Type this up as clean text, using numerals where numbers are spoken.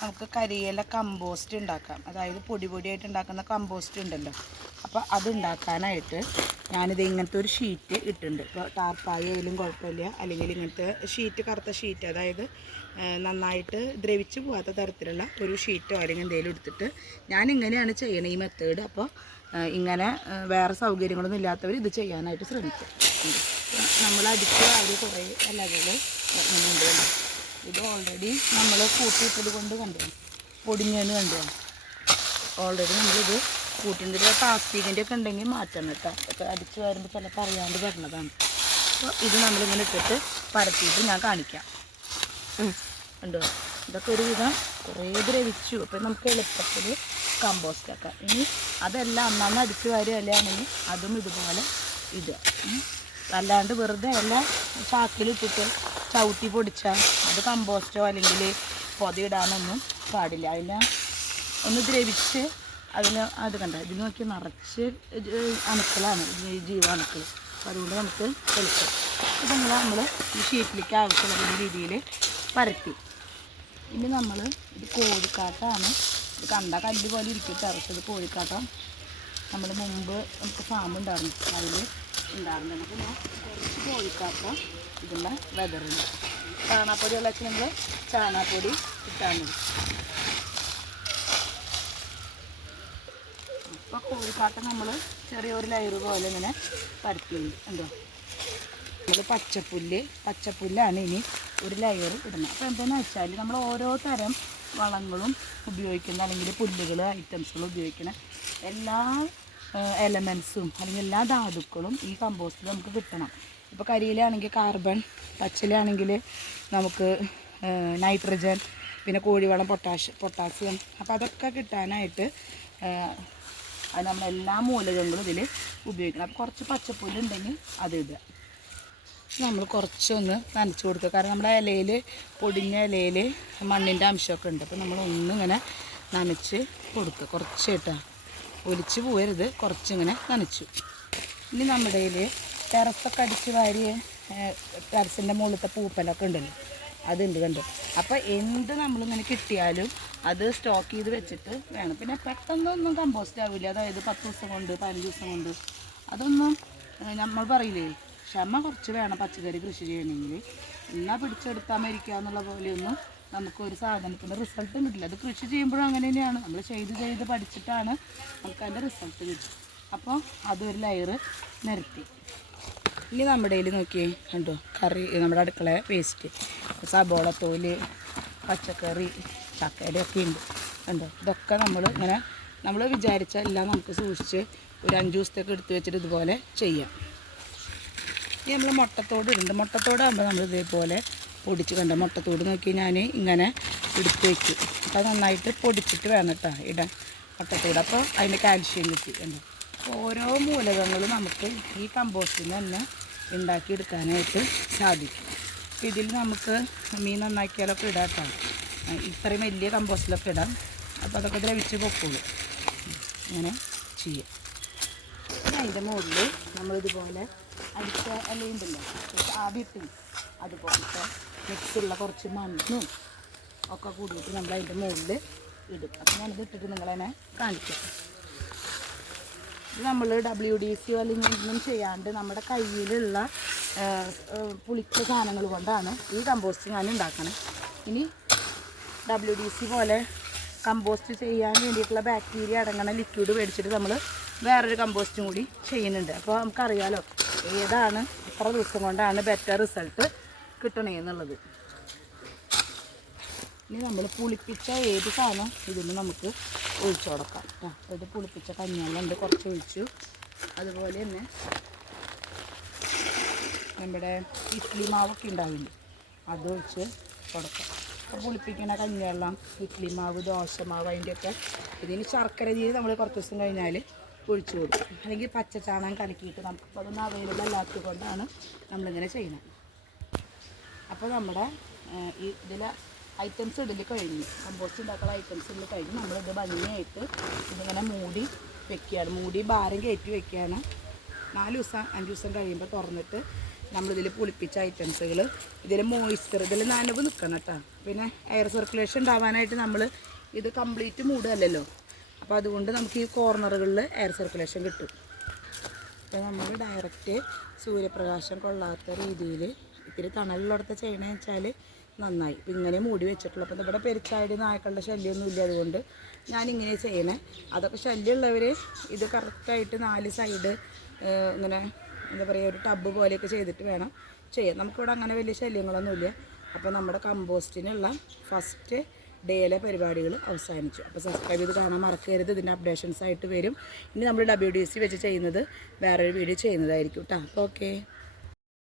നമുക്ക് കരിയില കമ്പോസ്റ്റ് ഉണ്ടാക്കാം. അതായത് പൊടി പൊടിയായിട്ട് ഉണ്ടാക്കുന്ന കമ്പോസ്റ്റ് ഉണ്ടല്ലോ. അപ്പോൾ അത് ഉണ്ടാക്കാനായിട്ട് ഞാനിത് ഇങ്ങനത്തെ ഒരു ഷീറ്റ് ഇട്ടിട്ടുണ്ട്. ഇപ്പോൾ ടാർപ്പായി ആയാലും കുഴപ്പമില്ല, അല്ലെങ്കിൽ ഇങ്ങനത്തെ ഷീറ്റ്, കറുത്ത ഷീറ്റ്, അതായത് നന്നായിട്ട് ദ്രവിച്ച് പോകാത്ത തരത്തിലുള്ള ഒരു ഷീറ്റോ അല്ലെങ്കിൽ എന്തെങ്കിലും എടുത്തിട്ട് ഞാനിങ്ങനെയാണ് ചെയ്യണത് ഈ മെത്തേഡ്. അപ്പോൾ ഇങ്ങനെ വേറെ സൗകര്യങ്ങളൊന്നും ഇല്ലാത്തവർ ഇത് ചെയ്യാനായിട്ട് ശ്രമിക്കും. നമ്മൾ അടിച്ച് അവർ കുറേ ഇലകൾ ഉണ്ട്. ഇത് ഓൾറെഡി നമ്മൾ കൂട്ടിയിട്ടത് കൊണ്ട് കണ്ടു, പൊടിഞ്ഞതിന് കണ്ടു. ഓൾറെഡി നമ്മളിത് കൂട്ടിൻ്റെ പ്ലാസ്റ്റിക്കിൻ്റെ ഒക്കെ ഉണ്ടെങ്കിൽ മാറ്റണം കേട്ടോ. ഒക്കെ അടിച്ച് വരുമ്പോൾ ചിലപ്പോൾ അറിയാണ്ട് വരുന്നതാണ്. അപ്പോൾ ഇത് നമ്മളിങ്ങനെ ഇട്ടിട്ട് പരത്തിയിട്ട് ഞാൻ കാണിക്കാം. ഉണ്ടോ, ഇതൊക്കെ ഒരുവിധം കുറേ ദ്രവിച്ചു. അപ്പോൾ നമുക്ക് എളുപ്പത്തിൽ കമ്പോസ്റ്റ് ആക്കാം. ഇനി അതെല്ലാം അന്നന്ന് അടിച്ച് വരികയാണെങ്കിൽ അതും ഇതുപോലെ ഇടുക. അല്ലാണ്ട് വെറുതെ എല്ലാം ചാക്കിലിട്ടിട്ട് ചവിട്ടി പൊടിച്ചാൽ അത് കമ്പോസ്റ്റോ അല്ലെങ്കിൽ പൊതിയിടാനൊന്നും പാടില്ല. അതിനെ ഒന്ന് ദ്രവിച്ച് അത് കണ്ട ഇതിന് നോക്കി നിറച്ച് അണുക്കളാണ്, ജീവാണുക്കൾ. അപ്പോൾ അതുകൊണ്ട് നമുക്ക് എളുപ്പം ഇതെല്ലാം നമ്മൾ ഈ ഷീറ്റിലേക്ക് ആവശ്യമുള്ള രീതിയിൽ പരത്തി. ഇനി നമ്മൾ ഇത് കോഴിക്കാട്ടാണ്. ഇത് കണ്ട കല്ല് പോലെ ഇരിക്കും പക്ഷേ ഇത് കോഴിക്കാട്ടം. നമ്മൾ മുമ്പ് നമുക്ക് ഫാം ഉണ്ടായിരുന്നു, അതിൽ ഉണ്ടായിരുന്നു. അപ്പോൾ ഞാൻ കുറച്ച് കോഴിക്കാട്ടം ഇതിൻ്റെ വെതറുണ്ട്. ചാണകപ്പൊടി ഉള്ള വെച്ചാൽ നമ്മൾ ചാണകപ്പൊടി ഇട്ടാൽ മതി. അപ്പോൾ കോഴിക്കാട്ടം നമ്മൾ ചെറിയൊരു ലയർ പോലെ ഇങ്ങനെ പരത്തിയുണ്ട്. എന്തോ നമ്മൾ പച്ചപ്പുല്ലാണ് ഇനി ഒരു ലെയർ ഇടണം. അപ്പോൾ എന്താണെന്ന് വെച്ചാൽ നമ്മൾ ഓരോ തരം വളങ്ങളും ഉപയോഗിക്കുന്ന, അല്ലെങ്കിൽ പുല്ലുകൾ ഐറ്റംസുകൾ ഉപയോഗിക്കുന്ന എല്ലാ എലമെൻസും അല്ലെങ്കിൽ എല്ലാ ധാതുക്കളും ഈ കമ്പോസ്റ്റിൽ നമുക്ക് കിട്ടണം. ഇപ്പോൾ കരിയിലാണെങ്കിൽ കാർബൺ, പച്ചിലാണെങ്കിൽ നമുക്ക് നൈട്രജൻ, പിന്നെ കോഴിവളം പൊട്ടാസ്യം. അപ്പോൾ അതൊക്കെ കിട്ടാനായിട്ട് അത് നമ്മളെല്ലാ മൂലകങ്ങളും ഇതിൽ ഉപയോഗിക്കണം. അപ്പോൾ കുറച്ച് പച്ചപ്പുല്ലുണ്ടെങ്കിൽ അത് ഇടുക. നമ്മൾ കുറച്ചൊന്ന് നനച്ച് കൊടുക്കുക. കാരണം നമ്മുടെ ഇലയിൽ, പൊടിഞ്ഞ ഇലയിൽ മണ്ണിൻ്റെ അംശമൊക്കെ ഉണ്ട്. അപ്പോൾ നമ്മൾ ഒന്നിങ്ങനെ നനച്ച് കൊടുക്കുക. കുറച്ച് ഇട്ടാൽ ഒലിച്ച് പോയരുത്, കുറച്ചിങ്ങനെ നനച്ചു. ഇനി നമ്മുടെ കയ്യിൽ ടെറസൊക്കെ അടിച്ച് വാരിയ ടെറസിൻ്റെ മുകളിലത്തെ പൂപ്പലൊക്കെ ഉണ്ടല്ലോ, അതുണ്ട് കണ്ടു. അപ്പോൾ എന്ത് നമ്മളിങ്ങനെ കിട്ടിയാലും അത് സ്റ്റോക്ക് ചെയ്ത് വെച്ചിട്ട് വേണം. പിന്നെ പെട്ടെന്നൊന്നും കമ്പോസ്റ്റ് ആവില്ല. അതായത് 10 ദിവസം കൊണ്ട് 15 ദിവസം കൊണ്ട് അതൊന്നും നമ്മൾ പറയില്ലേ, ക്ഷമ കുറച്ച് വേണം പച്ചക്കറി കൃഷി ചെയ്യണമെങ്കിൽ. എന്നാൽ പിടിച്ചെടുത്താൽ മരിക്കുക എന്നുള്ള പോലെയൊന്നും നമുക്കൊരു സാധനത്തിൻ്റെ റിസൾട്ട് കിട്ടില്ല. അത് കൃഷി ചെയ്യുമ്പോഴും അങ്ങനെ തന്നെയാണ്. നമ്മൾ ചെയ്ത് പഠിച്ചിട്ടാണ് നമുക്കതിൻ്റെ റിസൾട്ട് കിട്ടും. അപ്പോൾ അതൊരു ലെയർ നിരത്തി. ഇനി നമ്മുടെ കയ്യിൽ നോക്കിയേ കണ്ടോ, കറി, നമ്മുടെ അടുക്കള വേസ്റ്റ്, സബോള തോല്, പച്ചക്കറി, ചക്കരയൊക്കെ ഉണ്ട് കണ്ടോ. ഇതൊക്കെ നമ്മൾ വിചാരിച്ച എല്ലാം നമുക്ക് സൂക്ഷിച്ച് ഒരു 5 ദിവസത്തേക്ക് എടുത്ത് വെച്ചിട്ട് ഇതുപോലെ ചെയ്യാം. ഇനി നമ്മൾ മുട്ടത്തോട് ഇടുന്നുണ്ട്. മുട്ടത്തോടാകുമ്പോൾ നമ്മൾ ഇതേപോലെ പൊടിച്ച് കണ്ട മുട്ടത്തോട് നോക്കി ഞാൻ ഇങ്ങനെ എടുത്ത് വയ്ക്കും. അപ്പോൾ നന്നായിട്ട് പൊടിച്ചിട്ട് വേണം കേട്ടോ ഇടാൻ മുട്ടത്തോട്. അപ്പോൾ അതിൻ്റെ കാൽഷ്യം കിട്ടി കണ്ടോ. ഓരോ മൂലകങ്ങളും നമുക്ക് ഈ കമ്പോസ്റ്റിൽ തന്നെ ഉണ്ടാക്കിയെടുക്കാനായിട്ട് സാധിക്കും. ഇതിൽ നമുക്ക് മീൻ നന്നാക്കിയാലൊക്കെ ഇടാം കേട്ടോ. ഇത്രയും വലിയ കമ്പോസ്റ്റിലൊക്കെ ഇടാം. അപ്പോൾ അതൊക്കെ ദ്രവിച്ച് പൊക്കോളൂ. അങ്ങനെ ചെയ്യാം. പിന്നെ അതിൻ്റെ മുകളിൽ നമ്മളിതുപോലെ അടിച്ച ഇലയുണ്ടല്ലോ, ആവിയിട്ട് അതുപോലത്തെ മിക്സുള്ള കുറച്ച് മണ്ണും ഒക്കെ കൂടിയിട്ട് നമ്മൾ അതിൻ്റെ മുകളിൽ ഇടും. അപ്പോൾ ഞാനിത് ഇട്ടിട്ട് നിങ്ങളെന്നെ കാണിക്കാം. ഇത് നമ്മൾ WDC അല്ലെങ്കിൽ ഒന്നും ചെയ്യാണ്ട് നമ്മുടെ കയ്യിലുള്ള പുളിച്ച സാധനങ്ങൾ കൊണ്ടാണ് ഈ കമ്പോസ്റ്റ് ഞാൻ ഉണ്ടാക്കണം. ഇനി WDC പോലെ കമ്പോസ്റ്റ് ചെയ്യാൻ വേണ്ടിയിട്ടുള്ള ബാക്ടീരിയ അടങ്ങുന്ന ലിക്വിഡ് മേടിച്ചിട്ട് നമ്മൾ വേറൊരു കമ്പോസ്റ്റും കൂടി ചെയ്യുന്നുണ്ട്. അപ്പോൾ നമുക്കറിയാലോ ഏതാണ് എത്ര ദിവസം കൊണ്ടാണ് ബെറ്റർ റിസൾട്ട് കിട്ടണമെന്നുള്ളത്. ഇനി നമ്മൾ പുളിപ്പിച്ച ഏത് സാധനം ഇതിന് നമുക്ക് ഒഴിച്ചു കൊടുക്കാം. ഇത് പുളിപ്പിച്ച കഞ്ഞിവെള്ളമുണ്ട്, കുറച്ച് ഒഴിച്ചു. അതുപോലെ തന്നെ നമ്മുടെ ഇഡ്ഡലി മാവൊക്കെ ഉണ്ടാവില്ല, അത് ഒഴിച്ച് കൊടുക്കാം. അപ്പോൾ പുളിപ്പിക്കുന്ന കഞ്ഞിവെള്ളം, ഇഡ്ഡലി മാവ്, ദോശമാവ്, അതിൻ്റെയൊക്കെ ഇതിന് ശർക്കര നീര് നമ്മൾ കുറച്ച് ദിവസം കഴിഞ്ഞാൽ ഒഴിച്ചു കൊടുക്കും. അല്ലെങ്കിൽ പച്ച ചാണകം കലക്കിയിട്ട് നമുക്കിപ്പോൾ അതൊന്നും അവൈലബിൾ അല്ലാത്തത് കൊണ്ടാണ് നമ്മളിങ്ങനെ ചെയ്യുന്നത്. അപ്പോൾ നമ്മുടെ ഇതിൽ ഐറ്റംസ് ഇടൽ കഴിഞ്ഞു, കമ്പോസ്റ്റ് ഉണ്ടാക്കുന്ന ഐറ്റംസ് ഇടൽ കഴിഞ്ഞ് നമ്മളിത് ഭംഗിയായിട്ട് ഇതിങ്ങനെ മൂടി വെക്കുകയാണ്. മൂടി ഭാരം കയറ്റി വെക്കുകയാണ്. 4 ദിവസം 5 ദിവസം കഴിയുമ്പോൾ തുറന്നിട്ട് നമ്മളിതിൽ പുളിപ്പിച്ച ഐറ്റംസുകൾ, ഇതിൽ മോയ്സ്ചർ, ഇതിൽ നനവ് നിൽക്കണം കേട്ടോ. പിന്നെ എയർ സർക്കുലേഷൻ ഉണ്ടാവാനായിട്ട് നമ്മൾ ഇത് കംപ്ലീറ്റ് മൂടുകയല്ലല്ലോ, അപ്പോൾ അതുകൊണ്ട് നമുക്ക് ഈ കോർണറുകളിൽ എയർ സർക്കുലേഷൻ കിട്ടും. അപ്പോൾ നമ്മൾ ഡയറക്റ്റ് സൂര്യപ്രകാശം കൊള്ളാത്ത രീതിയിൽ ഇത്തിരി തണലുള്ളിടത്ത് ചെയ്യണമെന്ന് വെച്ചാൽ നന്നായി. ഇങ്ങനെ മൂടി വെച്ചിട്ടുള്ളൂ. അപ്പോൾ ഇവിടെ പെരിച്ചാഴി നായ്ക്കളുടെ ശല്യമൊന്നും ഇല്ല, അതുകൊണ്ട് ഞാനിങ്ങനെ ചെയ്യണേ. അതൊക്കെ ശല്യമുള്ളവർ ഇത് കറക്റ്റായിട്ട് 4 സൈഡ് ഇങ്ങനെ എന്താ പറയുക ഒരു ടബ്ബ് പോലെയൊക്കെ ചെയ്തിട്ട് വേണം ചെയ്യാൻ. നമുക്കിവിടെ അങ്ങനെ വലിയ ശല്യങ്ങളൊന്നുമില്ല. അപ്പോൾ നമ്മുടെ കമ്പോസ്റ്റിനുള്ള ഫസ്റ്റ് ഡേയിലെ പരിപാടികൾ അവസാനിച്ചു. അപ്പോൾ സബ്സ്ക്രൈബ് ചെയ്ത് കാണാൻ മറക്കരുത്. ഇതിൻ്റെ അപ്ഡേഷൻസ് ആയിട്ട് വരും. ഇനി നമ്മൾ WDC വെച്ച് ചെയ്യുന്നത് വേറൊരു വീഡിയോ ചെയ്യുന്നതായിരിക്കും കേട്ടോ. ഓക്കെ.